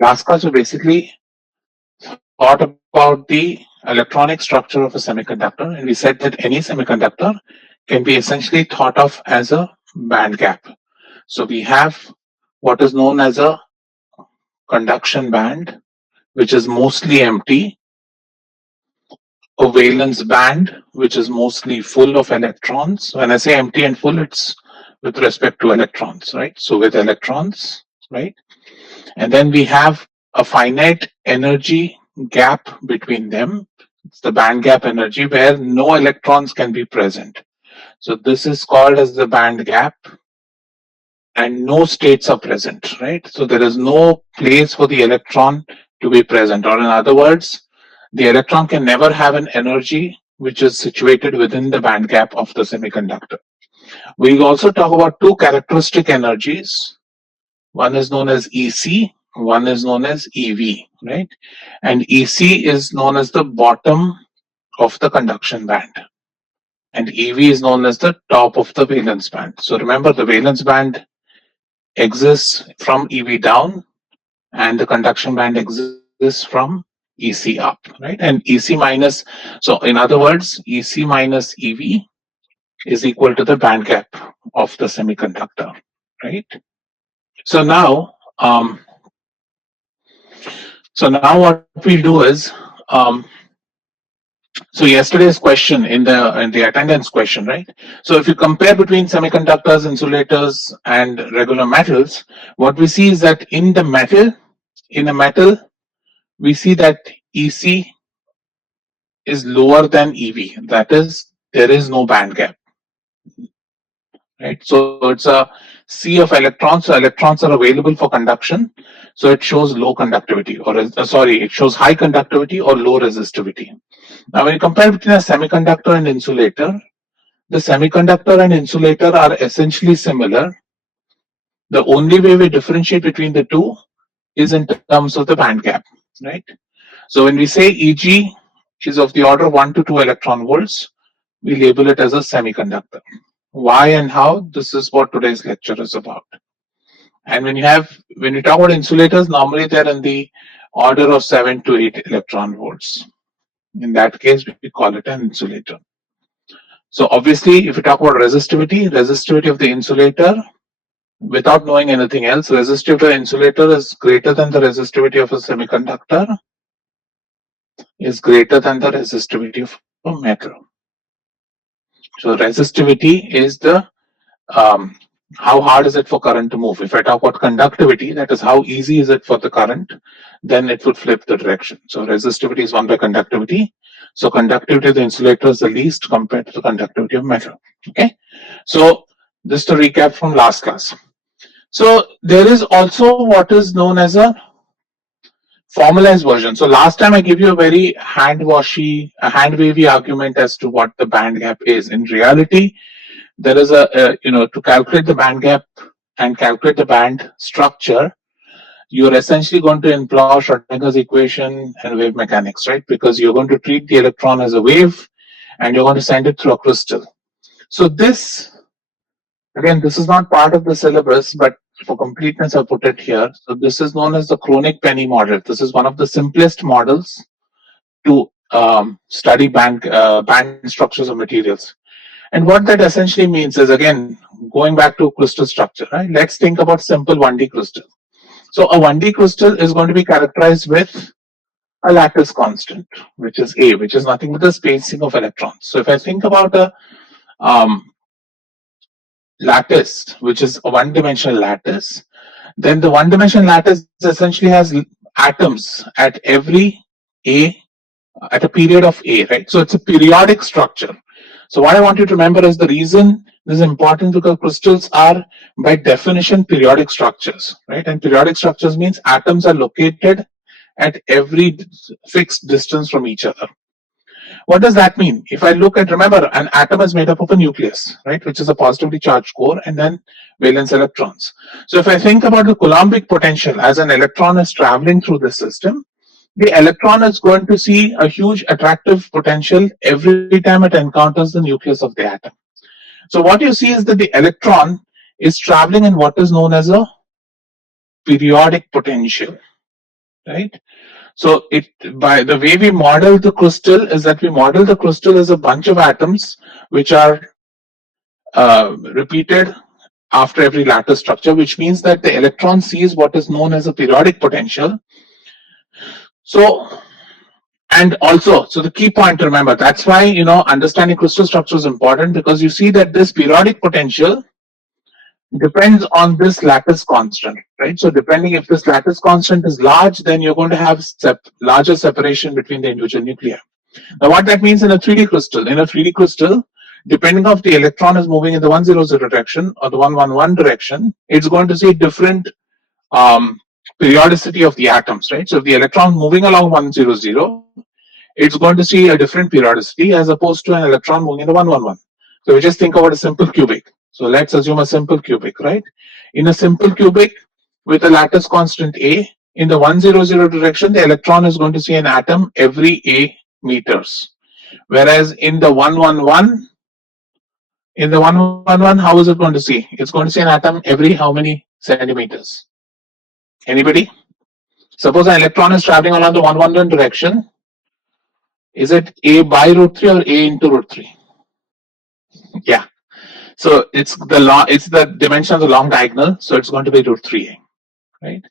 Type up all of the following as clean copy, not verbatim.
Last class we basically thought about the electronic structure of a semiconductor, and we said that any semiconductor can be essentially thought of as a band gap. So we have what is known as a conduction band, which is mostly empty, a valence band, which is mostly full of electrons. When I say empty and full, it's with respect to electrons, right? So with electrons, right? And then we have a finite energy gap between them. It's the band gap energy where no electrons can be present. So this is called as the band gap, and no states are present, right? So there is no place for the electron to be present, or in other words, the electron can never have an energy which is situated within the band gap of the semiconductor. We also talk about two characteristic energies. One is known as EC, one is known as EV, right? And EC is known as the bottom of the conduction band, and EV is known as the top of the valence band. So remember, the valence band exists from EV down, and the conduction band exists from EC up, right? And EC minus, so in other words, EC minus EV is equal to the band gap of the semiconductor, right? So now, what we'll do is, so yesterday's question in the attendance question, right? So if you compare between semiconductors, insulators, and regular metals, what we see is that in a metal, we see that EC is lower than EV. That is, there is no band gap, right? So it's a sea of electrons. So electrons are available for conduction. So it shows low conductivity, or it shows high conductivity or low resistivity. Now, when you compare between a semiconductor and insulator, the semiconductor and insulator are essentially similar. The only way we differentiate between the two is in terms of the band gap, right? So when we say Eg is of the order of 1 to 2 electron volts, we label it as a semiconductor. Why and how? This is what today's lecture is about. And when you talk about insulators, normally they're in the order of 7 to 8 electron volts. In that case, we call it an insulator. So obviously, if you talk about resistivity of the insulator, without knowing anything else, resistivity of the insulator is greater than the resistivity of a semiconductor, is greater than the resistivity of a metal. So resistivity is the how hard is it for current to move. If I talk about conductivity, that is how easy is it for the current, then it would flip the direction. So resistivity is 1 by conductivity. So conductivity of the insulator is the least compared to the conductivity of metal. Okay. So just a recap from last class. So there is also what is known as a formalized version. So last time I gave you a very hand-wavy argument as to what the band gap is. In reality, there is to calculate the band gap and calculate the band structure, you're essentially going to employ Schrodinger's equation and wave mechanics, right? Because you're going to treat the electron as a wave and you're going to send it through a crystal. So this is not part of the syllabus, but for completeness, I'll put it here. So this is known as the Kronig-Penney model. This is one of the simplest models to study band structures of materials. And what that essentially means is, again, going back to crystal structure, right? Let's think about simple 1D crystal. So a 1D crystal is going to be characterized with a lattice constant, which is A, which is nothing but the spacing of electrons. So if I think about a lattice, which is a one-dimensional lattice, then the one-dimensional lattice essentially has atoms at every A, at a period of A, right? So it's a periodic structure. So what I want you to remember is the reason this is important because crystals are by definition periodic structures, right? And periodic structures means atoms are located at every fixed distance from each other. What does that mean? If I look at, remember, an atom is made up of a nucleus, right, which is a positively charged core, and then valence electrons. So if I think about the Coulombic potential as an electron is traveling through the system, the electron is going to see a huge attractive potential every time it encounters the nucleus of the atom. So what you see is that the electron is traveling in what is known as a periodic potential. right? So by the way we model the crystal is that we model the crystal as a bunch of atoms which are repeated after every lattice structure, which means that the electron sees what is known as a periodic potential. So, and also, so the key point to remember, that's why, understanding crystal structure is important, because you see that this periodic potential depends on this lattice constant, right? So depending if this lattice constant is large, then you're going to have larger separation between the individual nuclei. Now what that means in a 3D crystal, depending if the electron is moving in the 100 direction or the 111 direction, it's going to see different periodicity of the atoms, right? So if the electron moving along 100, it's going to see a different periodicity as opposed to an electron moving in the 111. So we just think about a simple cubic. So let's assume a simple cubic, right? In a simple cubic with a lattice constant A, in the 100 direction, the electron is going to see an atom every A meters. Whereas in the 111, how is it going to see? It's going to see an atom every how many centimeters? Anybody? Suppose an electron is traveling along the 111 direction. Is it A by root 3 or A into root 3? Yeah. So it's the dimension of the long diagonal, so it's going to be root 3A, right?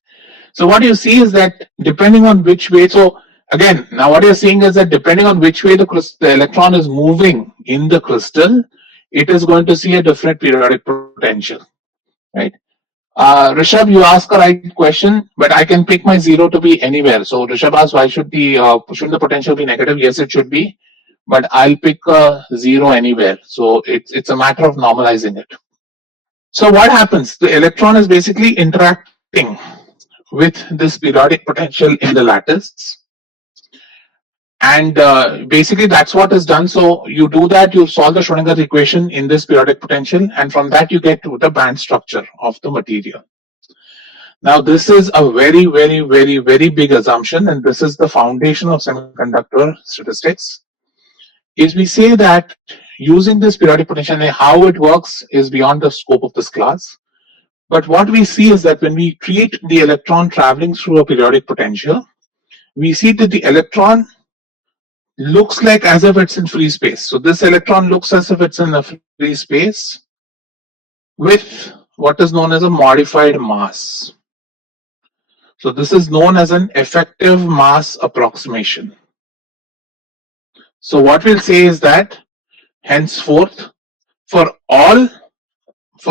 So what you see is that depending on which way, so again, now what you're seeing is that depending on which way the electron is moving in the crystal, it is going to see a different periodic potential, right? Rishabh, you ask a right question, but I can pick my zero to be anywhere. So Rishabh asked, why shouldn't the potential be negative? Yes, it should be, but I'll pick a zero anywhere. So it's a matter of normalizing it. So what happens? The electron is basically interacting with this periodic potential in the lattice. And basically that's what is done. So you do that, you solve the Schrodinger equation in this periodic potential, and from that you get to the band structure of the material. Now this is a very, very, very, very big assumption, and this is the foundation of semiconductor statistics, is we say that using this periodic potential and how it works is beyond the scope of this class. But what we see is that when we treat the electron traveling through a periodic potential, we see that the electron looks like as if it's in free space. So this electron looks as if it's in a free space with what is known as a modified mass. So this is known as an effective mass approximation. So what we'll say is that henceforth, for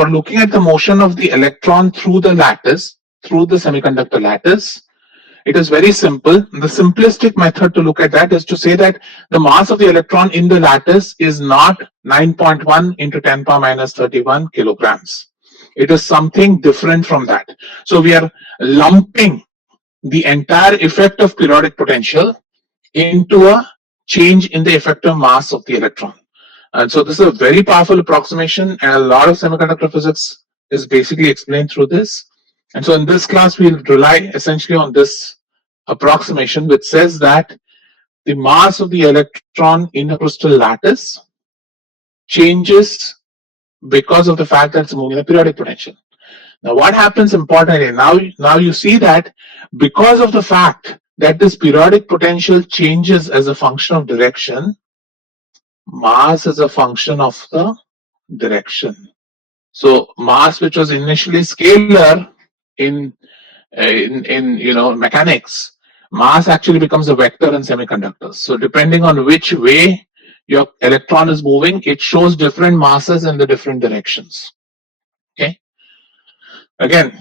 looking at the motion of the electron through the lattice, through the semiconductor lattice, it is very simple. The simplistic method to look at that is to say that the mass of the electron in the lattice is not 9.1 into 10 power minus 31 kilograms. It is something different from that. So we are lumping the entire effect of periodic potential into a change in the effective mass of the electron. And so this is a very powerful approximation, and a lot of semiconductor physics is basically explained through this. And so in this class, we'll rely essentially on this approximation, which says that the mass of the electron in a crystal lattice changes because of the fact that it's moving in a periodic potential. Now, what happens importantly, now you see that because of the fact that this periodic potential changes as a function of direction, mass is a function of the direction. So mass, which was initially scalar in mechanics, mass actually becomes a vector in semiconductors. So depending on which way your electron is moving, it shows different masses in the different directions. Okay. Again,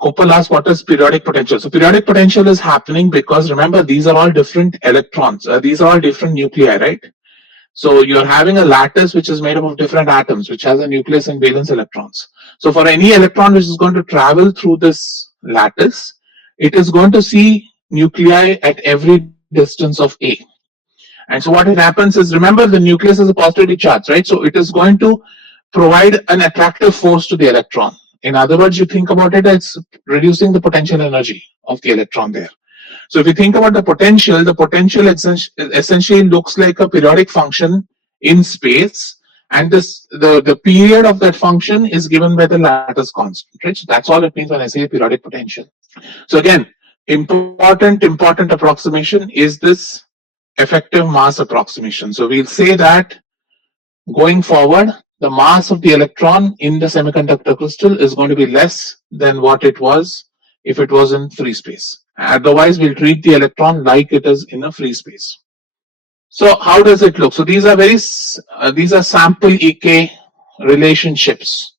Kopal asked, what is periodic potential? So periodic potential is happening because, remember, these are all different electrons. These are all different nuclei, right? So you're having a lattice which is made up of different atoms, which has a nucleus and valence electrons. So for any electron which is going to travel through this lattice, it is going to see nuclei at every distance of A. And so what it happens is, remember, the nucleus is a positively charged, right? So it is going to provide an attractive force to the electron. In other words, you think about it as reducing the potential energy of the electron there. So if you think about the potential essentially looks like a periodic function in space, and the period of that function is given by the lattice constant, right? So that's all it means when I say periodic potential. So again, important approximation is this effective mass approximation. So we'll say that going forward, the mass of the electron in the semiconductor crystal is going to be less than what it was if it was in free space. Otherwise, we'll treat the electron like it is in a free space. So how does it look? So these are these are sample EK relationships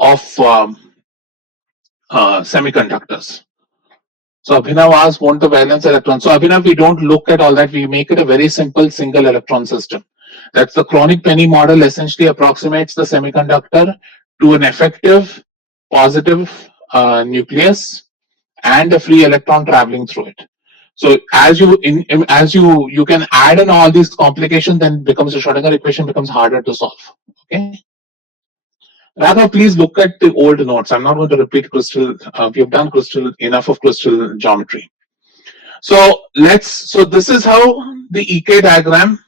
of semiconductors. So Abhinav asked, want the valence electron. So Abhinav, we don't look at all that. We make it a very simple single electron system. That's the chronic penny model. Essentially approximates the semiconductor to an effective positive nucleus and a free electron traveling through it. So as you can add in all these complications, then becomes a Schrodinger equation becomes harder to solve. Okay. Rather, please look at the old notes. I'm not going to repeat crystal. We have done crystal enough of crystal geometry. So so this is how the EK diagram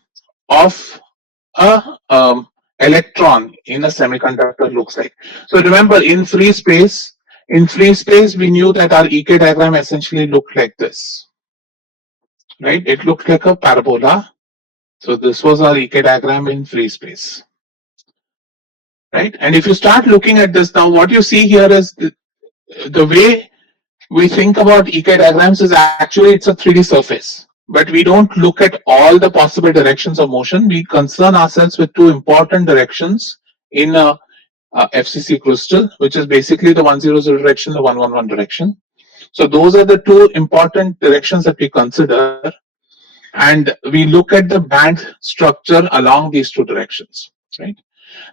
of a electron in a semiconductor looks like. So remember, in free space, we knew that our EK diagram essentially looked like this, right? It looked like a parabola. So this was our EK diagram in free space, right? And if you start looking at this now, what you see here is the way we think about EK diagrams is actually it's a 3D surface, but we don't look at all the possible directions of motion. We concern ourselves with two important directions in a FCC crystal, which is basically the 100 direction, the 111 direction. So those are the two important directions that we consider, and we look at the band structure along these two directions, right?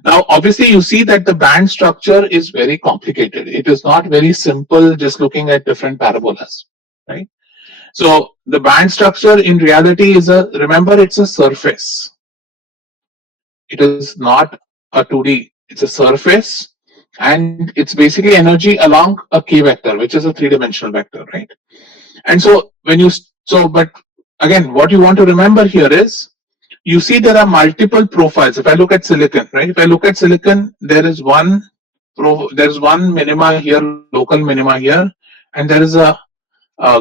Now, obviously, you see that the band structure is very complicated. It is not very simple just looking at different parabolas, right? So the band structure in reality is remember, it's a surface. It is not a 2D, it's a surface, and it's basically energy along a k vector, which is a three-dimensional vector, right? And so but again, what you want to remember here is, you see there are multiple profiles. If I look at silicon, right? If I look at silicon, there is one minima here, local minima here, and there is a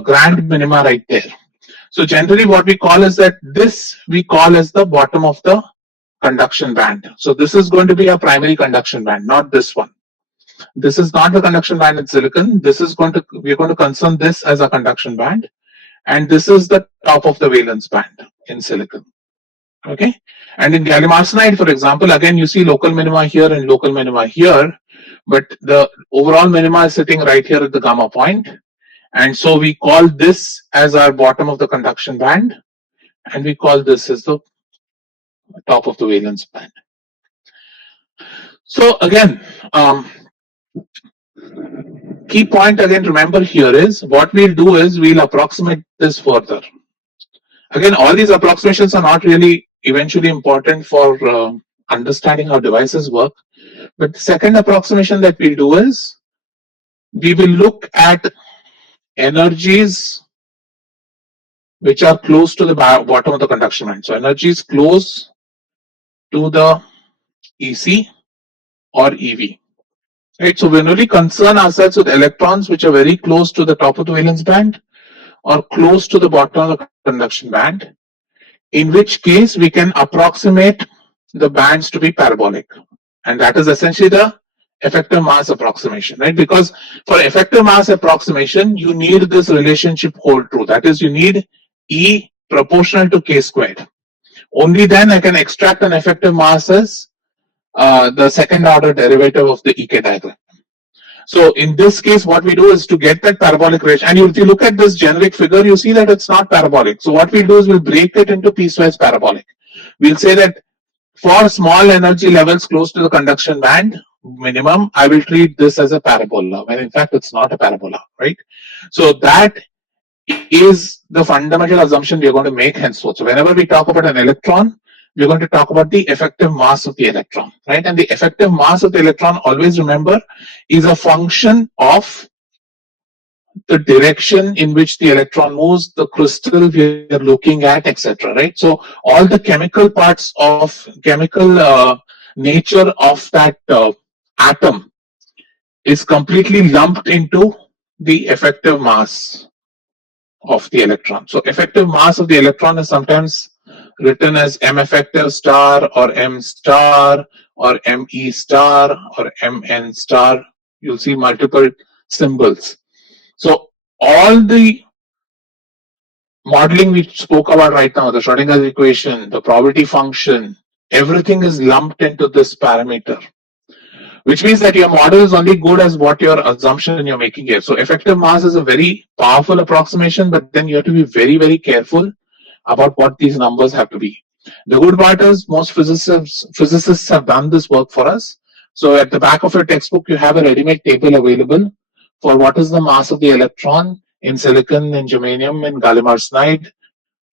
grand minima right there. So generally what we call is that this we call as the bottom of the conduction band. So this is going to be a primary conduction band, not this one. This is not the conduction band in silicon. We're going to concern this as a conduction band, and this is the top of the valence band in silicon. Okay, and in gallium arsenide, for example, again you see local minima here and local minima here, but the overall minima is sitting right here at the gamma point, and so we call this as our bottom of the conduction band, and we call this as the top of the valence band. So again, key point again remember here is, what we'll do is we'll approximate this further. Again, all these approximations are not really eventually important for understanding how devices work, but the second approximation that we'll do is we will look at energies which are close to the bottom of the conduction band. So energies close to the EC or EV. Right, so we only concern ourselves with electrons which are very close to the top of the valence band or close to the bottom of the conduction band, in which case we can approximate the bands to be parabolic, and that is essentially the effective mass approximation, right? Because for effective mass approximation, you need this relationship hold true. That is, you need E proportional to k squared. Only then I can extract an effective mass as the second order derivative of the EK diagram. So in this case, what we do is to get that parabolic ratio, and if you look at this generic figure, you see that it's not parabolic. So what we'll do is we'll break it into piecewise parabolic. We'll say that for small energy levels close to the conduction band minimum, I will treat this as a parabola, when in fact it's not a parabola, right? So that is the fundamental assumption we are going to make henceforth. So whenever we talk about an electron, we're going to talk about the effective mass of the electron, right? And the effective mass of the electron, always remember, is a function of the direction in which the electron moves, the crystal we are looking at, etc. Right? So all the chemical parts of nature of that atom is completely lumped into the effective mass of the electron. So effective mass of the electron is sometimes written as m effective star or m star or me star or mn star. You'll see multiple symbols. So all the modeling we spoke about right now, the Schrodinger's equation, the probability function, everything is lumped into this parameter, which means that your model is only good as what your assumption you're making here. So effective mass is a very powerful approximation, but then you have to be very, very careful about what these numbers have to be. The good part is most physicists have done this work for us. So at the back of your textbook, you have a ready-made table available for what is the mass of the electron in silicon, in germanium, in gallium arsenide,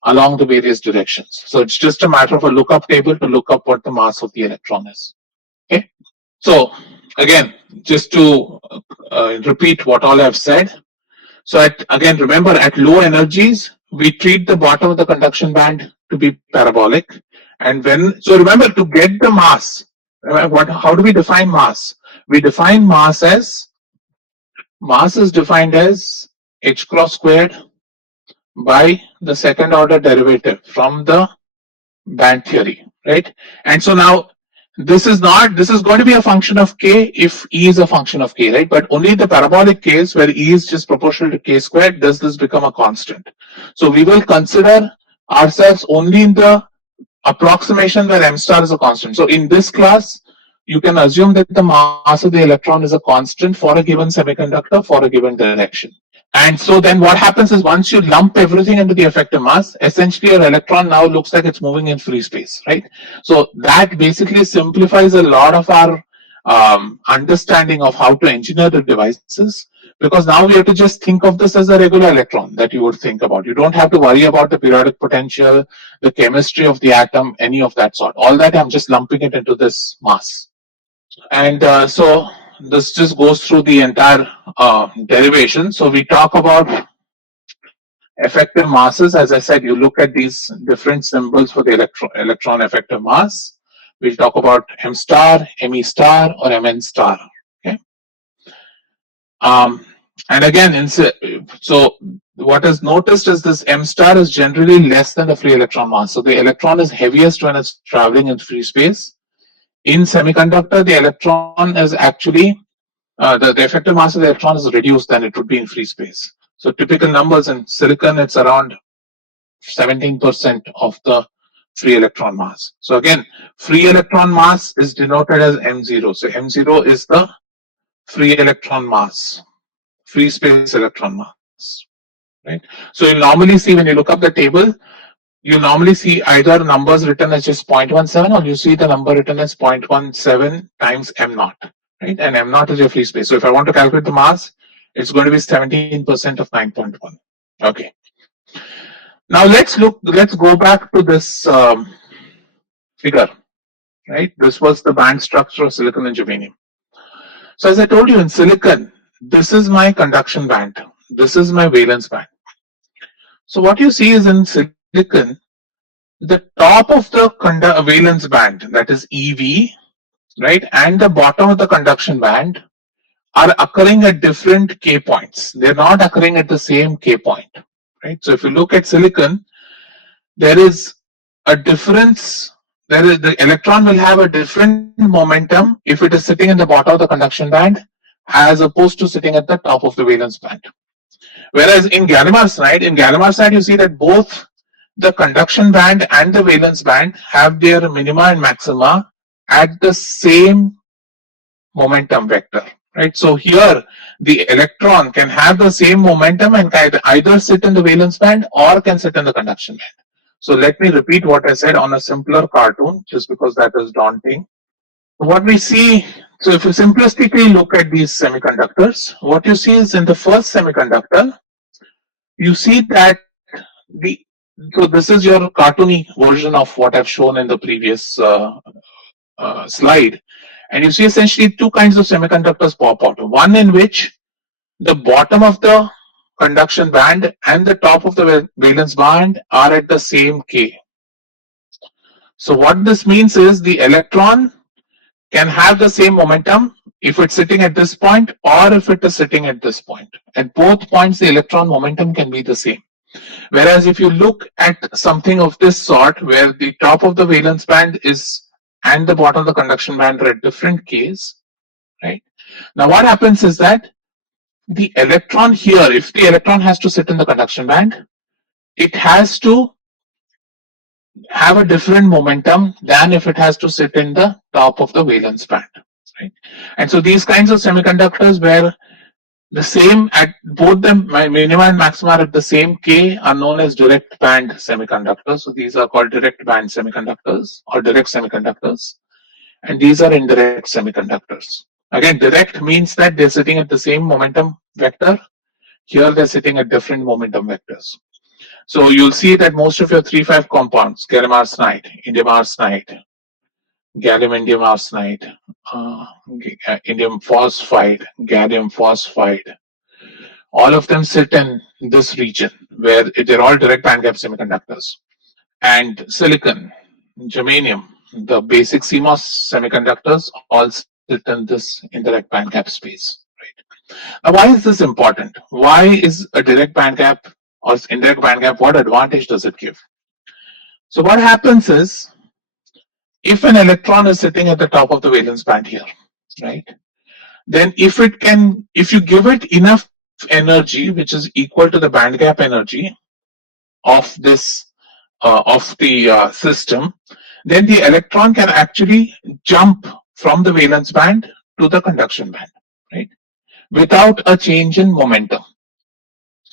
along the various directions. So it's just a matter of a lookup table to look up what the mass of the electron is. Okay. So again, just to repeat what all I've said. So again, remember at low energies, we treat the bottom of the conduction band to be parabolic. And so remember to get the mass, how do we define mass? We define mass is defined as h cross squared by the second order derivative from the band theory, right? And so now this is going to be a function of k if E is a function of k, right? But only in the parabolic case where E is just proportional to k squared does this become a constant. So we will consider ourselves only in the approximation where m star is a constant. So in this class, you can assume that the mass of the electron is a constant for a given semiconductor for a given direction. And so then what happens is once you lump everything into the effective mass, essentially your electron now looks like it's moving in free space, right? So that basically simplifies a lot of our understanding of how to engineer the devices, because now we have to just think of this as a regular electron that you would think about. You don't have to worry about the periodic potential, the chemistry of the atom, any of that sort. All that I'm just lumping it into this mass. And so this just goes through the entire derivation. So we talk about effective masses. As I said, you look at these different symbols for the electron effective mass. We'll talk about m star, me star, or mn star. Okay. And again, so what is noticed is this m star is generally less than the free electron mass. So the electron is heaviest when it's traveling in free space. In semiconductor, the electron is actually the effective mass of the electron is reduced than it would be in free space. So typical numbers in silicon, it's around 17% of the free electron mass. So again, free electron mass is denoted as m0. So m0 is the free electron mass, free space electron mass, right? So you'll normally see when you look up the table, you normally see either numbers written as just 0.17 or you see the number written as 0.17 times m naught, right? And m naught is your free space. So if I want to calculate the mass, it's going to be 17% of 9.1. Okay. Now let's go back to this figure, right? This was the band structure of silicon and germanium. So as I told you, in silicon, this is my conduction band. This is my valence band. So what you see is in silicon, the top of the valence band, that is EV, right, and the bottom of the conduction band are occurring at different K points. They're not occurring at the same K point, right? So if you look at silicon, there is a difference. The electron will have a different momentum if it is sitting in the bottom of the conduction band as opposed to sitting at the top of the valence band. Whereas in gallium arsenide, you see that both the conduction band and the valence band have their minima and maxima at the same momentum vector, right? So here the electron can have the same momentum and can either sit in the valence band or can sit in the conduction band. So let me repeat what I said on a simpler cartoon, just because that is daunting. What we see, so if you simplistically look at these semiconductors, what you see is in the first semiconductor, you see that so this is your cartoony version of what I've shown in the previous slide. And you see essentially two kinds of semiconductors pop out. One in which the bottom of the conduction band and the top of the valence band are at the same K. So what this means is the electron can have the same momentum if it's sitting at this point or if it is sitting at this point. At both points, the electron momentum can be the same. Whereas if you look at something of this sort, where the top of the valence band is and the bottom of the conduction band are at different Ks, right? Now what happens is that the electron here, if the electron has to sit in the conduction band, it has to have a different momentum than if it has to sit in the top of the valence band, right? And so these kinds of semiconductors where the same at both the minima and maxima are at the same K are known as direct band semiconductors. So these are called direct band semiconductors or direct semiconductors, and these are indirect semiconductors. Again, direct means that they're sitting at the same momentum vector. Here they're sitting at different momentum vectors. So you'll see that most of your 3,5 compounds, gallium arsenide, indium arsenide, gallium indium arsenide, indium phosphide, gallium phosphide, all of them sit in this region where they're all direct bandgap semiconductors. And silicon, germanium, the basic CMOS semiconductors all sit in this indirect bandgap space. Right? Now, why is this important? Why is a direct bandgap or indirect bandgap? What advantage does it give? So, what happens is if an electron is sitting at the top of the valence band here, right? Then if you give it enough energy, which is equal to the bandgap energy of this of the system, then the electron can actually jump from the valence band to the conduction band, right? Without a change in momentum,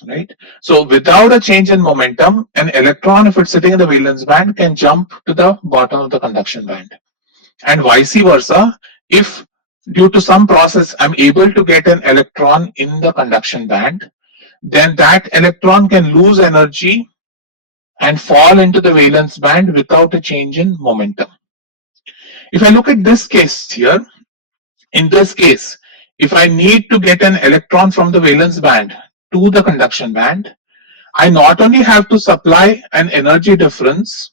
right? So without a change in momentum, an electron, if it's sitting in the valence band, can jump to the bottom of the conduction band. And vice versa, if due to some process I'm able to get an electron in the conduction band, then that electron can lose energy and fall into the valence band without a change in momentum. If I look at this case here, in this case, if I need to get an electron from the valence band to the conduction band, I not only have to supply an energy difference,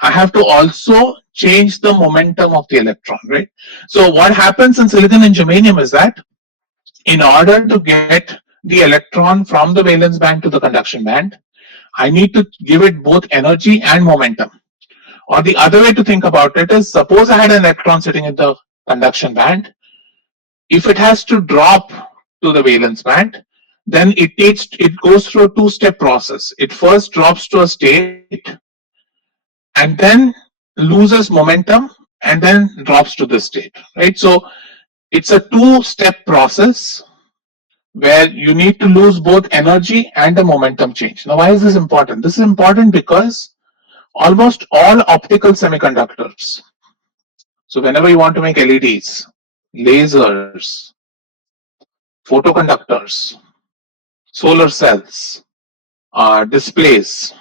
I have to also change the momentum of the electron, right? So what happens in silicon and germanium is that in order to get the electron from the valence band to the conduction band, I need to give it both energy and momentum. Or the other way to think about it is, suppose I had an electron sitting in the conduction band. If it has to drop to the valence band, then it goes through a two-step process. It first drops to a state and then loses momentum and then drops to this state, right? So it's a two-step process where you need to lose both energy and the momentum change. Now, why is this important? This is important because almost all optical semiconductors, so whenever you want to make LEDs, lasers, photoconductors, solar cells, displays,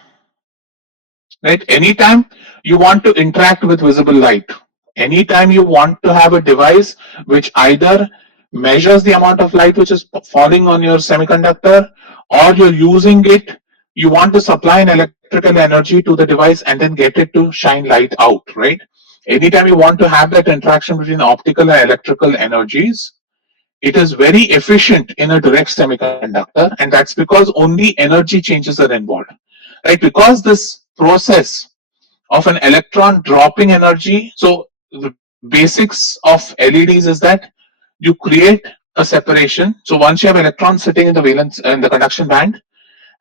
right? Anytime you want to interact with visible light, anytime you want to have a device which either measures the amount of light which is falling on your semiconductor, or you're using it, you want to supply an electrical energy to the device and then get it to shine light out, right? Anytime you want to have that interaction between optical and electrical energies, it is very efficient in a direct semiconductor, and that's because only energy changes are involved, right? Because this process of an electron dropping energy, so the basics of LEDs is that you create a separation. So once you have electrons sitting in the valence in the conduction band,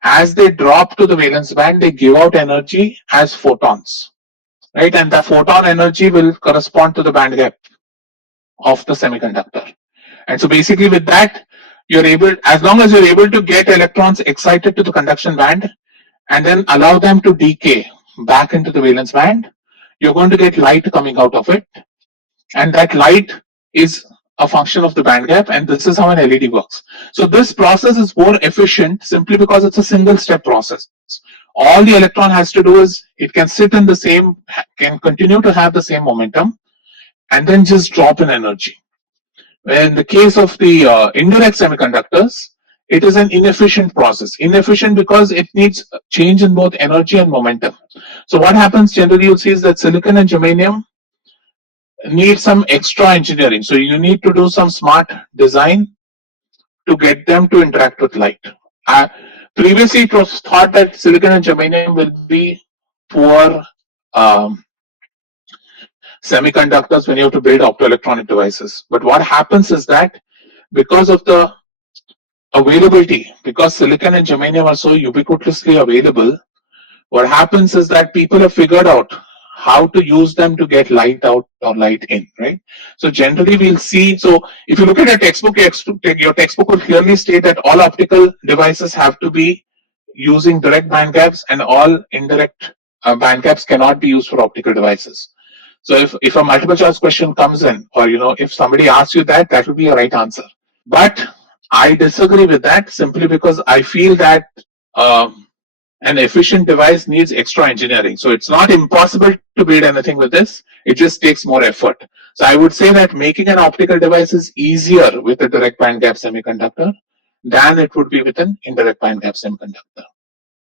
as they drop to the valence band, they give out energy as photons, right? And the photon energy will correspond to the band gap of the semiconductor. And so basically with that, you're able, as long as you're able to get electrons excited to the conduction band and then allow them to decay back into the valence band, you're going to get light coming out of it. And that light is a function of the band gap, and this is how an LED works. So this process is more efficient simply because it's a single step process. All the electron has to do is it can sit in the same, can continue to have the same momentum and then just drop in energy. In the case of the indirect semiconductors, it is an inefficient process. Inefficient because it needs change in both energy and momentum. So what happens generally, you'll see, is that silicon and germanium need some extra engineering. So you need to do some smart design to get them to interact with light. Previously, it was thought that silicon and germanium will be poor um, semiconductors when you have to build optoelectronic devices. But what happens is that because of the availability, because silicon and germanium are so ubiquitously available, what happens is that people have figured out how to use them to get light out or light in, right? So generally we'll see, so if you look at a textbook, your textbook will clearly state that all optical devices have to be using direct band gaps and all indirect band gaps cannot be used for optical devices. So if a multiple choice question comes in, or if somebody asks you that, that will be a right answer. But I disagree with that simply because I feel that an efficient device needs extra engineering. So it's not impossible to build anything with this. It just takes more effort. So I would say that making an optical device is easier with a direct band gap semiconductor than it would be with an indirect band gap semiconductor.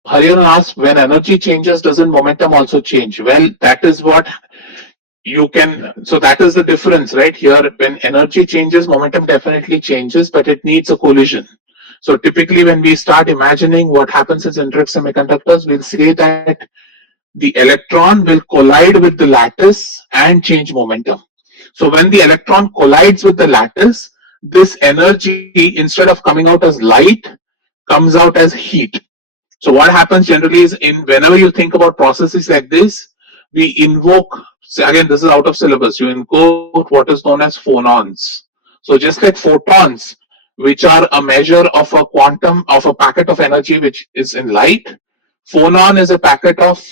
Hariharan asked, when energy changes, doesn't momentum also change? Well, that is what you can, so that is the difference, right? Here, when energy changes, momentum definitely changes, but it needs a collision. So typically when we start imagining what happens in intrinsic semiconductors, we'll say that the electron will collide with the lattice and change momentum. So when the electron collides with the lattice, this energy, instead of coming out as light, comes out as heat. So what happens generally is, in whenever you think about processes like this, we invoke, so again, this is out of syllabus, you invoke what is known as phonons. So just like photons, which are a measure of a quantum of a packet of energy which is in light, phonon is a packet of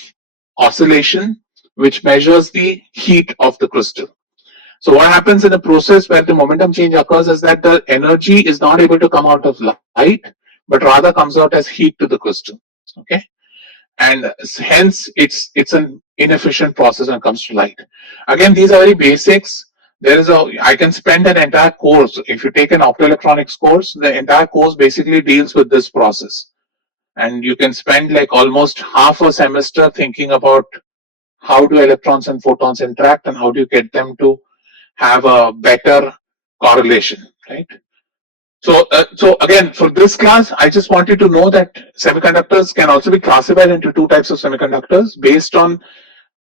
oscillation which measures the heat of the crystal. So what happens in a process where the momentum change occurs is that the energy is not able to come out of light, but rather comes out as heat to the crystal. Okay, and hence it's an inefficient process when it comes to light. Again, these are very basics. I can spend an entire course. If you take an optoelectronics course, the entire course basically deals with this process, and you can spend like almost half a semester thinking about how do electrons and photons interact and how do you get them to have a better correlation, right? So again, for this class, I just wanted to know that semiconductors can also be classified into two types of semiconductors based on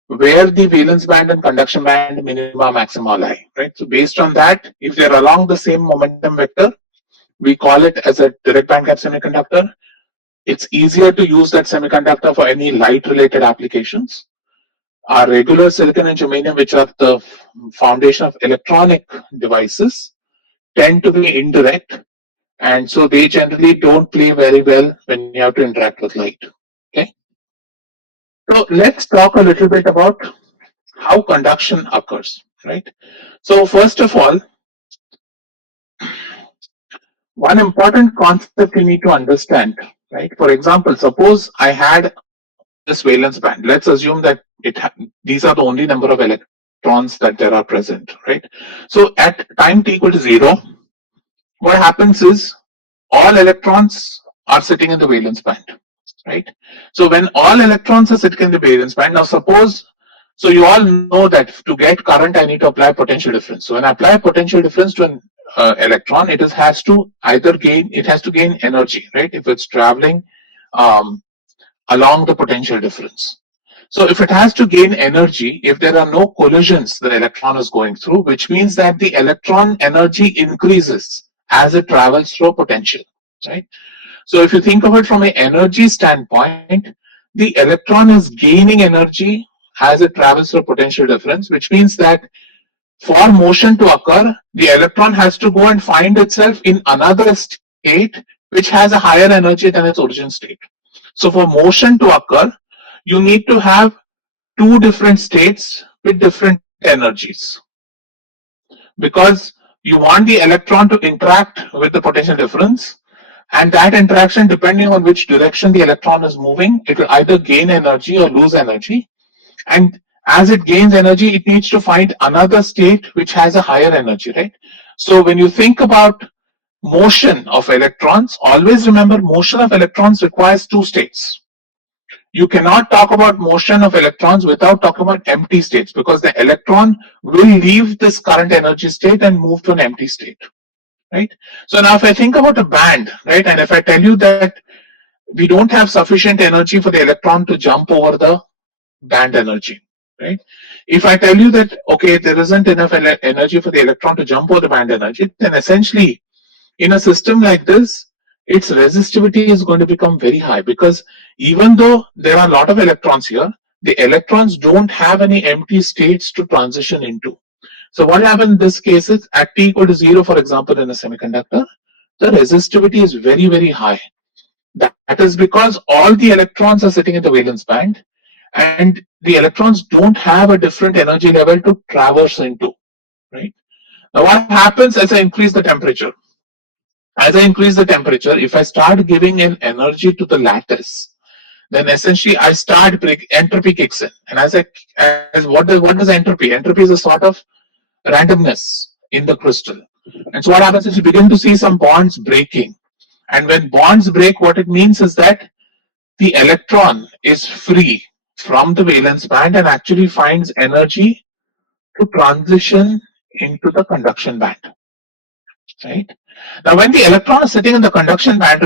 where the valence band and conduction band minima maxima lie, right? So based on that, if they're along the same momentum vector, we call it as a direct band gap semiconductor. It's easier to use that semiconductor for any light-related applications. Our regular silicon and germanium, which are the foundation of electronic devices, tend to be indirect, and so they generally don't play very well when you have to interact with light. Okay, so let's talk a little bit about how conduction occurs, right? So first of all, one important concept you need to understand, right? For example, suppose I had this valence band. Let's assume that these are the only number of electrons that there are present, right? So at time t equal to 0, what happens is all electrons are sitting in the valence band, right? So when all electrons are sitting in the valence band, now suppose, so you all know that to get current, I need to apply potential difference. So when I apply potential difference to an electron, it has to gain energy, right? If it's traveling along the potential difference. So if it has to gain energy, if there are no collisions the electron is going through, which means that the electron energy increases as it travels through potential, right? So if you think of it from an energy standpoint, the electron is gaining energy as it travels through potential difference, which means that for motion to occur, the electron has to go and find itself in another state which has a higher energy than its origin state. So for motion to occur, you need to have two different states with different energies, because you want the electron to interact with the potential difference, and that interaction, depending on which direction the electron is moving, it will either gain energy or lose energy. And as it gains energy, it needs to find another state which has a higher energy, right? So when you think about motion of electrons, always remember motion of electrons requires two states. You cannot talk about motion of electrons without talking about empty states, because the electron will leave this current energy state and move to an empty state, right? So now if I think about a band, right, and if I tell you that we don't have sufficient energy for the electron to jump over the band energy, right? If I tell you that, okay, there isn't enough energy for the electron to jump over the band energy, then essentially in a system like this, its resistivity is going to become very high, because even though there are a lot of electrons here, the electrons don't have any empty states to transition into. So what happens in this case is at t equal to 0, for example, in a semiconductor, the resistivity is very, very high. That is because all the electrons are sitting in the valence band, and the electrons don't have a different energy level to traverse into, right? Now what happens as I increase the temperature? As I increase the temperature, if I start giving an energy to the lattice, then essentially I start entropy kicks in. And what does entropy? Entropy is a sort of randomness in the crystal. And so what happens is you begin to see some bonds breaking. And when bonds break, what it means is that the electron is free from the valence band and actually finds energy to transition into the conduction band. Right? Now, when the electron is sitting in the conduction band,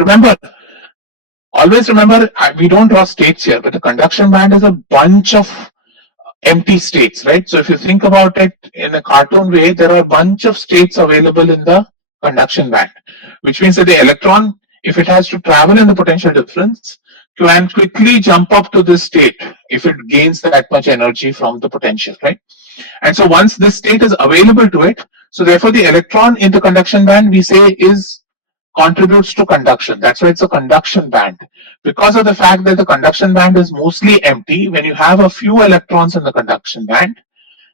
always remember, we don't draw states here, but the conduction band is a bunch of empty states, right? So if you think about it in a cartoon way, there are a bunch of states available in the conduction band, which means that the electron, if it has to travel in the potential difference, can quickly jump up to this state if it gains that much energy from the potential, right? And so once this state is available to it, so therefore the electron in the conduction band, we say, is contributes to conduction. That's why it's a conduction band. Because of the fact that the conduction band is mostly empty, when you have a few electrons in the conduction band,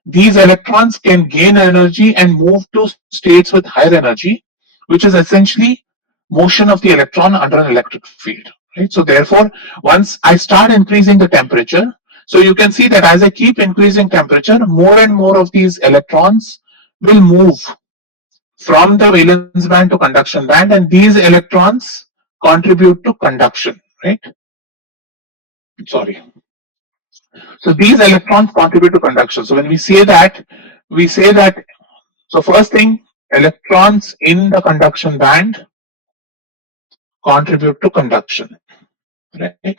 these electrons can gain energy and move to states with higher energy, which is essentially motion of the electron under an electric field. Right? So therefore, once I start increasing the temperature, so you can see that as I keep increasing temperature, more and more of these electrons will move from the valence band to conduction band, and these electrons contribute to conduction, right? Sorry. So these electrons contribute to conduction. So when we say that, so first thing, electrons in the conduction band contribute to conduction, right?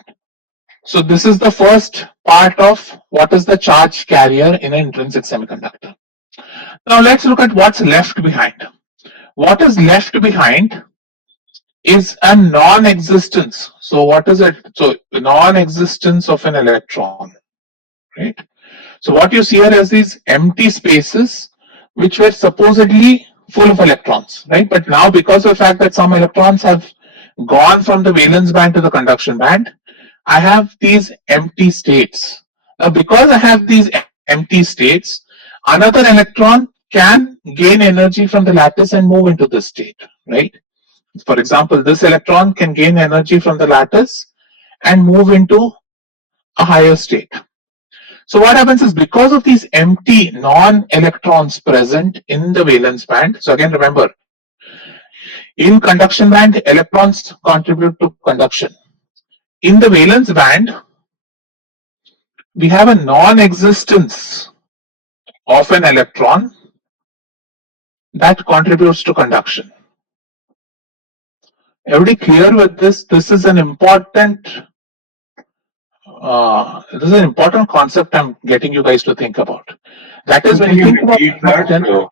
So this is the first part of what is the charge carrier in an intrinsic semiconductor. Now let's look at what's left behind. What is left behind is a non-existence. So what is it? So non-existence of an electron, right? So what you see here is these empty spaces which were supposedly full of electrons, right? But now because of the fact that some electrons have gone from the valence band to the conduction band, I have these empty states. Now because I have these empty states, another electron can gain energy from the lattice and move into this state, right? For example, this electron can gain energy from the lattice and move into a higher state. So what happens is, because of these empty non-electrons present in the valence band, so again remember, in conduction band, electrons contribute to conduction. In the valence band, we have a non-existence of an electron that contributes to conduction. Everybody clear with this? This is an important concept I'm getting you guys to think about. That is, when you think about conduction,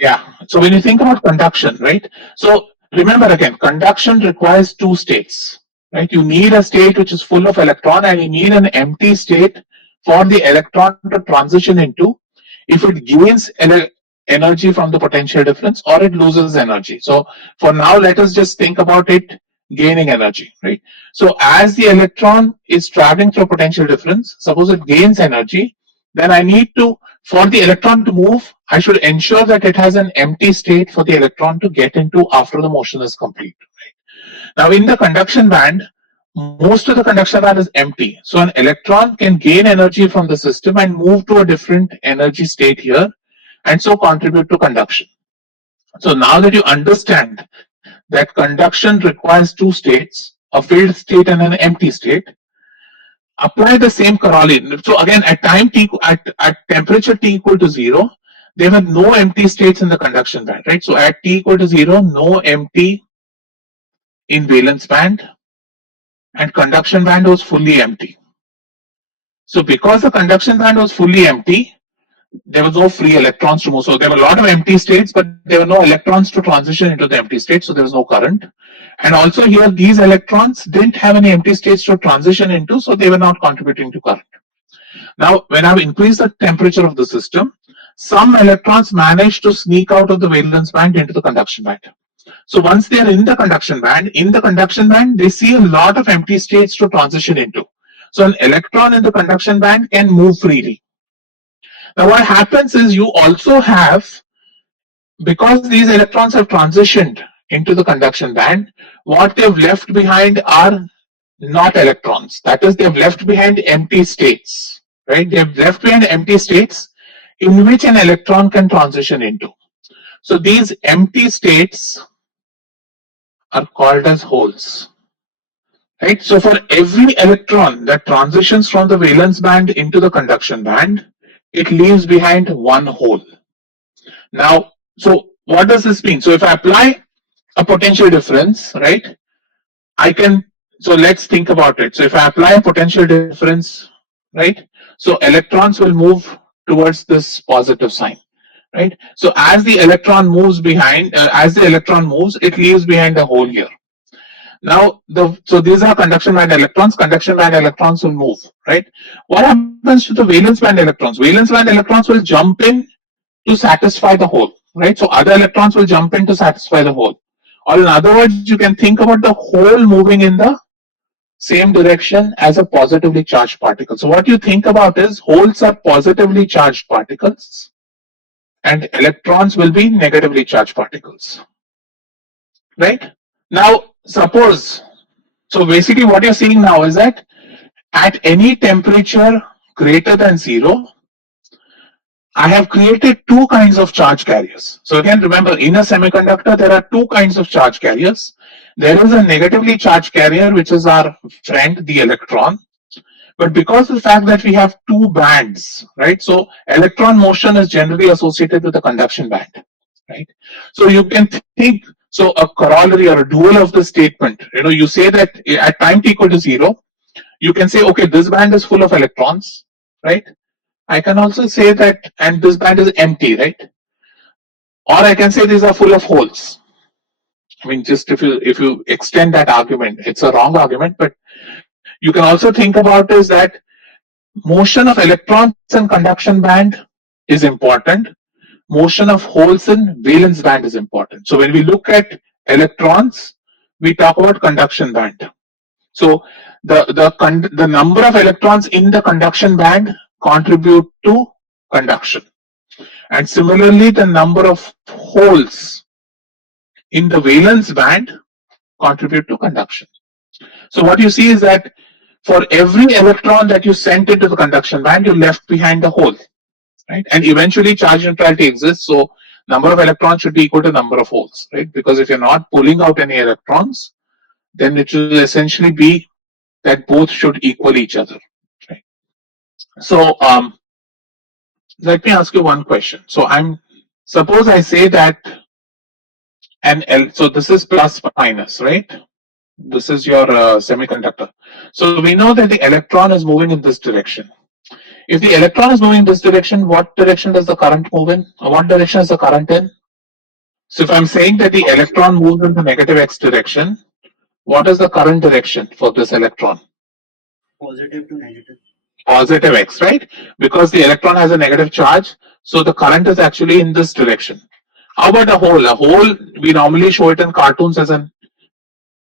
yeah. So when you think about conduction, right? So remember again, conduction requires two states, right? You need a state which is full of electron, and you need an empty state for the electron to transition into if it gains energy from the potential difference or it loses energy. So for now, let us just think about it gaining energy, right? So as the electron is traveling through potential difference, suppose it gains energy, then I need to, for the electron to move, I should ensure that it has an empty state for the electron to get into after the motion is complete. Right? Now in the conduction band, most of the conduction band is empty. So an electron can gain energy from the system and move to a different energy state here, and so contribute to conduction. So now that you understand that conduction requires two states, a filled state and an empty state, apply the same corollary. So again, at time t, at temperature t equal to 0, there were no empty states in the conduction band, right? So at t equal to 0, no empty in valence band, and conduction band was fully empty. So because the conduction band was fully empty, there was no free electrons to move. So there were a lot of empty states, but there were no electrons to transition into the empty state, so there was no current. And also here, these electrons didn't have any empty states to transition into, so they were not contributing to current. Now, when I've increased the temperature of the system, some electrons manage to sneak out of the valence band into the conduction band. So once they are in the conduction band, they see a lot of empty states to transition into. So an electron in the conduction band can move freely. Now what happens is you also have, because these electrons have transitioned into the conduction band, what they've left behind are not electrons. That is, they've left behind empty states, right? They've left behind empty states in which an electron can transition into. So these empty states are called as holes, right? So for every electron that transitions from the valence band into the conduction band, it leaves behind one hole. Now, so what does this mean? So if I apply a potential difference, right, I can, so let's think about it. So if I apply a potential difference, right, so electrons will move towards this positive sign, right? So as the electron moves, it leaves behind a hole here. Now, so these are conduction band electrons. Conduction band electrons will move, right? What happens to the valence band electrons? Valence band electrons will jump in to satisfy the hole, right? So other electrons will jump in to satisfy the hole. Or in other words, you can think about the hole moving in the same direction as a positively charged particle. So what you think about is holes are positively charged particles and electrons will be negatively charged particles, right? Now, suppose, so basically what you're seeing now is that at any temperature greater than 0, I have created two kinds of charge carriers. So again, remember, in a semiconductor, there are two kinds of charge carriers. There is a negatively charged carrier, which is our friend, the electron. But because of the fact that we have two bands, right? So electron motion is generally associated with the conduction band, right? So you can think, so a corollary or a dual of the statement, you say that at time t equal to 0, you can say, okay, this band is full of electrons, right? I can also say that, and this band is empty, right? Or I can say these are full of holes. I mean, just if you extend that argument, it's a wrong argument, but you can also think about is that motion of electrons in conduction band is important. Motion of holes in valence band is important. So when we look at electrons, we talk about conduction band. So the number of electrons in the conduction band contribute to conduction. And similarly, the number of holes in the valence band contribute to conduction. So what you see is that for every electron that you sent into the conduction band, you left behind the hole, right? And eventually charge neutrality exists, so number of electrons should be equal to number of holes, right? Because if you're not pulling out any electrons, then it will essentially be that both should equal each other, right? So let me ask you one question. So suppose I say that so this is plus minus, right? This is your semiconductor. So we know that the electron is moving in this direction. If the electron is moving in this direction, what direction does the current move in? Or what direction is the current in? So if I'm saying that the electron moves in the negative x direction, what is the current direction for this electron? Positive to negative. Positive x, right? Because the electron has a negative charge, so the current is actually in this direction. How about a hole? A hole, we normally show it in cartoons as an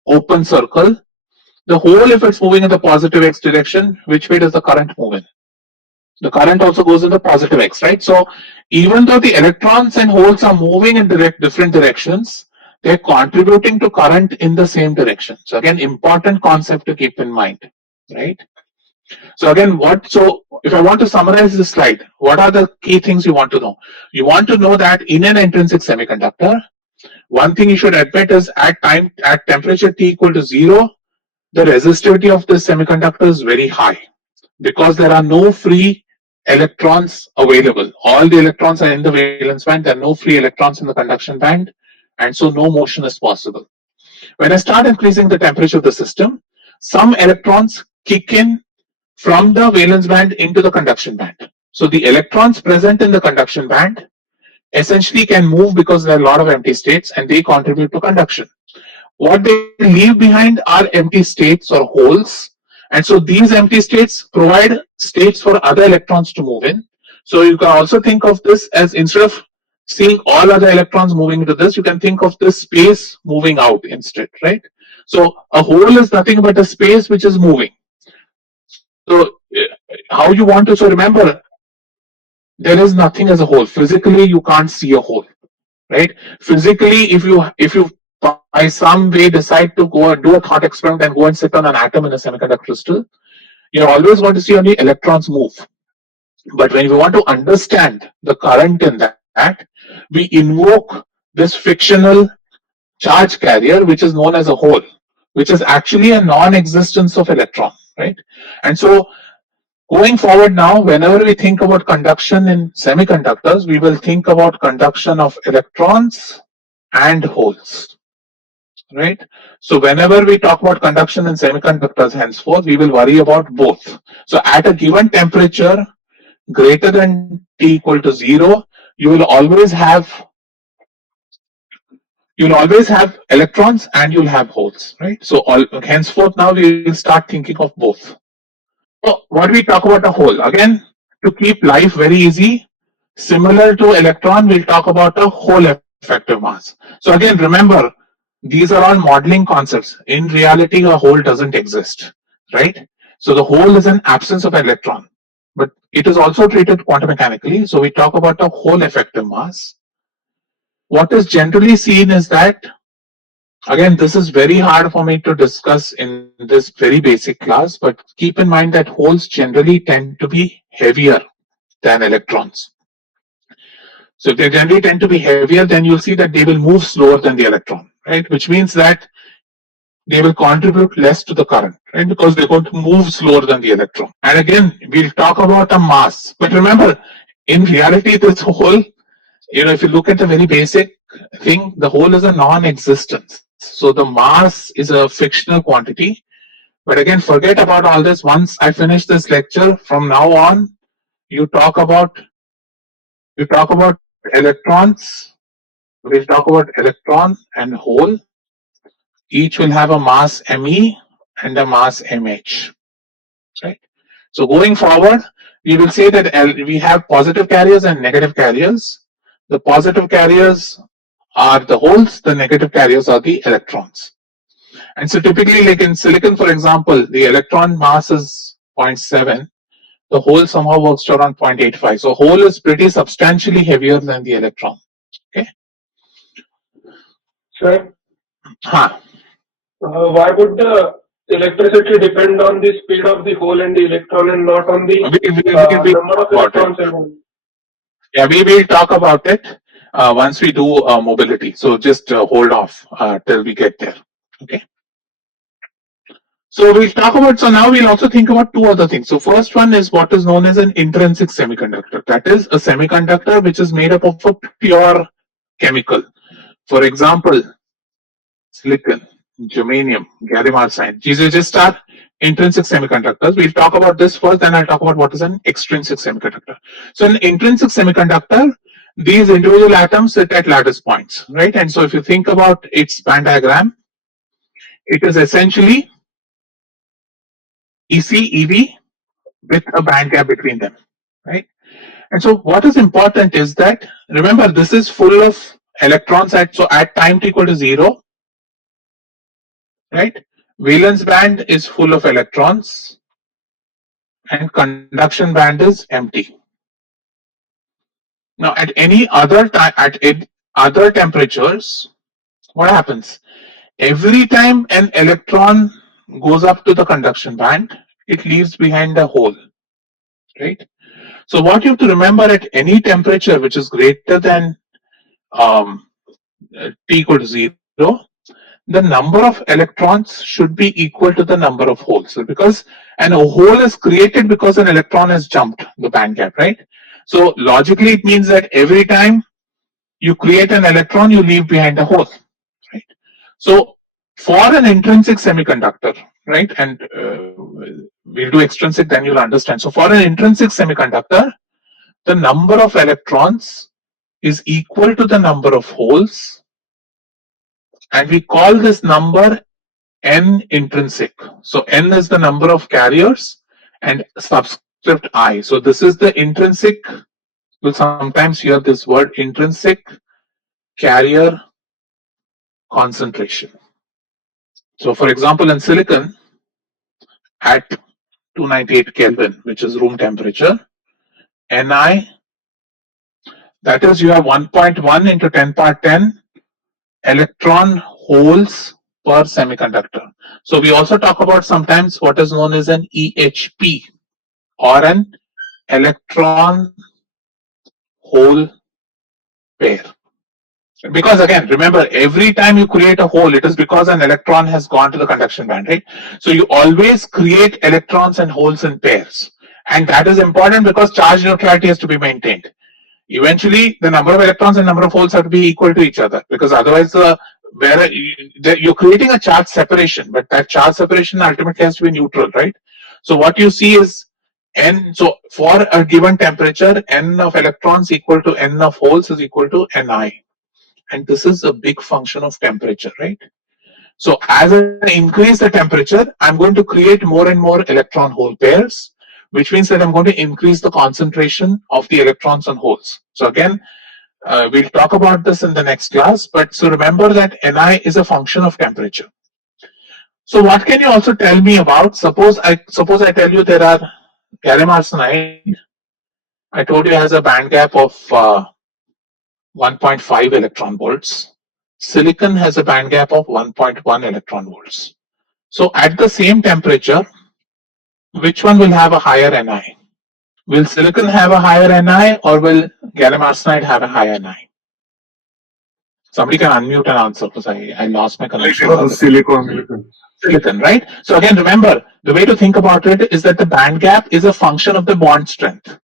open circle. The hole, if it's moving in the positive x direction, which way does the current move in? The current also goes in the positive x, right? So even though the electrons and holes are moving in different directions, they're contributing to current in the same direction. So again, important concept to keep in mind, right? So again, so if I want to summarize this slide, what are the key things you want to know? You want to know that in an intrinsic semiconductor, one thing you should admit is at temperature T equal to 0, the resistivity of this semiconductor is very high because there are no free electrons available. All the electrons are in the valence band. There are no free electrons in the conduction band, and so no motion is possible. When I start increasing the temperature of the system, some electrons kick in from the valence band into the conduction band. So the electrons present in the conduction band essentially can move because there are a lot of empty states and they contribute to conduction. What they leave behind are empty states or holes, and so these empty states provide states for other electrons to move in. So you can also think of this as, instead of seeing all other electrons moving into this, you can think of this space moving out instead, right? So a hole is nothing but a space which is moving. So how you want to, so remember, there is nothing as a whole. Physically you can't see a hole, right? Physically, if you by some way decide to go and do a thought experiment and go and sit on an atom in a semiconductor crystal, you're always going to see only electrons move. But when we want to understand the current in that, we invoke this frictional charge carrier, which is known as a hole, which is actually a non-existence of electron, right? And so going forward now, whenever we think about conduction in semiconductors, we will think about conduction of electrons and holes, right? So whenever we talk about conduction in semiconductors henceforth, we will worry about both. So at a given temperature greater than T equal to 0, you will always have electrons and you'll have holes, right? So henceforth now we will start thinking of both. So what we talk about a hole, again, to keep life very easy, similar to electron, we'll talk about a hole effective mass. So again, remember, these are all modeling concepts. In reality, a hole doesn't exist, right? So the hole is an absence of electron, but it is also treated quantum mechanically. So we talk about a hole effective mass. What is generally seen is that, again, this is very hard for me to discuss in this very basic class, but keep in mind that holes generally tend to be heavier than electrons. So if they generally tend to be heavier, then you'll see that they will move slower than the electron, right? Which means that they will contribute less to the current, right? Because they're going to move slower than the electron. And again, we'll talk about a mass. But remember, in reality, this hole, if you look at the very basic thing, the hole is a non-existence. So the mass is a fictional quantity. But again, forget about all this. Once I finish this lecture, from now on, you talk about electrons. We'll talk about electron and hole. Each will have a mass me and a mass mh, right? So going forward, we will say that we have positive carriers and negative carriers. The positive carriers are the holes, the negative carriers are the electrons. And so typically, like in silicon, for example, the electron mass is 0.7. The hole somehow works to around 0.85. So hole is pretty substantially heavier than the electron. Okay. Sir, Huh. why would the electricity depend on the speed of the hole and the electron and not on the number of electrons and hole? Yeah, we will talk about it once we do mobility. So just hold off till we get there. Okay. So we'll talk about, so now we'll also think about two other things. So first one is what is known as an intrinsic semiconductor. That is a semiconductor which is made up of a pure chemical. For example, silicon, germanium, gallium arsenide. These are just our intrinsic semiconductors. We'll talk about this first, then I'll talk about what is an extrinsic semiconductor. So an intrinsic semiconductor, these individual atoms sit at lattice points, right? And so if you think about its band diagram, it is essentially EC, EV with a band gap between them, right? And so what is important is that, remember, this is full of electrons at time t equal to 0, right? Valence band is full of electrons and conduction band is empty. Now at any other time, at other temperatures, what happens? Every time an electron goes up to the conduction band, it leaves behind a hole, right? So what you have to remember, at any temperature which is greater than t equal to 0, the number of electrons should be equal to the number of holes. So because a hole is created because an electron has jumped the band gap, right? So logically it means that every time you create an electron, you leave behind a hole, right? So for an intrinsic semiconductor, right? And we'll do extrinsic, then you'll understand. So for an intrinsic semiconductor, the number of electrons is equal to the number of holes, and we call this number n intrinsic. So n is the number of carriers and subscript I. So this is the intrinsic. You'll sometimes hear this word, intrinsic carrier concentration. So for example, in silicon at 298 Kelvin, which is room temperature, Ni, that is, you have 1.1 into 10 power 10 electron holes per semiconductor. So we also talk about sometimes what is known as an EHP, or an electron hole pair. Because again, remember, every time you create a hole, it is because an electron has gone to the conduction band, right? So you always create electrons and holes in pairs. And that is important because charge neutrality has to be maintained. Eventually, the number of electrons and number of holes have to be equal to each other, because otherwise you're creating a charge separation, but that charge separation ultimately has to be neutral, right? So what you see is n. So for a given temperature, n of electrons equal to n of holes is equal to Ni. And this is a big function of temperature, right? So as I increase the temperature, I'm going to create more and more electron hole pairs, which means that I'm going to increase the concentration of the electrons and holes. So again, we'll talk about this in the next class, but so remember that Ni is a function of temperature. So what can you also tell me about? Suppose I tell you there are gallium arsenide. I told you has a band gap of 1.5 electron volts. Silicon has a band gap of 1.1 electron volts. So at the same temperature, which one will have a higher Ni? Will silicon have a higher Ni, or will gallium arsenide have a higher Ni? Somebody can unmute and answer because I lost my connection. Silicon, right? So again, remember, the way to think about it is that the band gap is a function of the bond strength,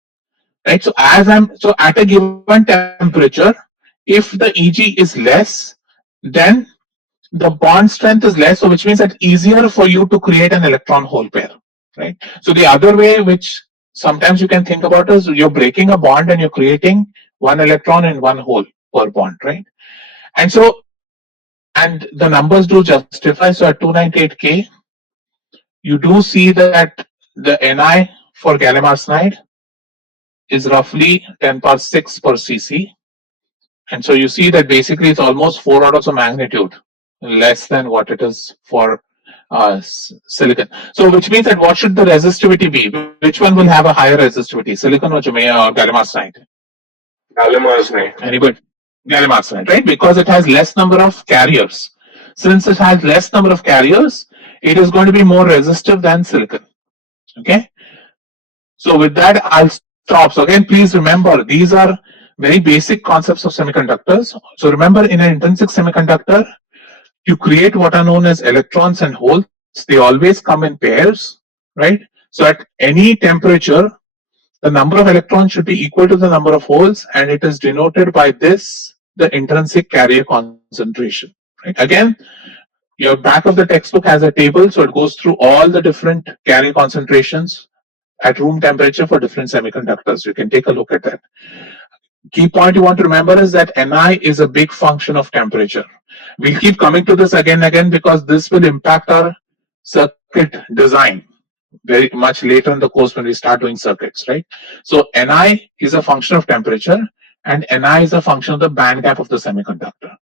right? So at a given temperature, if the Eg is less, then the bond strength is less, so which means that easier for you to create an electron hole pair, right? So the other way which sometimes you can think about is you're breaking a bond and you're creating one electron and one hole per bond, right? And so, and the numbers do justify. So at 298 K, you do see that the Ni for gallium arsenide is roughly 10 power 6 per cc. And so you see that basically it's almost 4 orders of magnitude less than what it is for silicon. So which means that what should the resistivity be? Which one will have a higher resistivity, silicon or gallium arsenide? Gallium arsenide. Anybody? Gallium arsenide, right? Because it has less number of carriers. Since it has less number of carriers, it is going to be more resistive than silicon. Okay. So with that, I'll stop. So again, please remember, these are very basic concepts of semiconductors. So remember, in an intrinsic semiconductor, you create what are known as electrons and holes. They always come in pairs, right? So at any temperature, the number of electrons should be equal to the number of holes, and it is denoted by this, the intrinsic carrier concentration, right? Again, your back of the textbook has a table, so it goes through all the different carrier concentrations at room temperature for different semiconductors. You can take a look at that. Key point you want to remember is that Ni is a big function of temperature. We'll keep coming to this again and again because this will impact our circuit design very much later in the course when we start doing circuits, right? So Ni is a function of temperature and Ni is a function of the band gap of the semiconductor.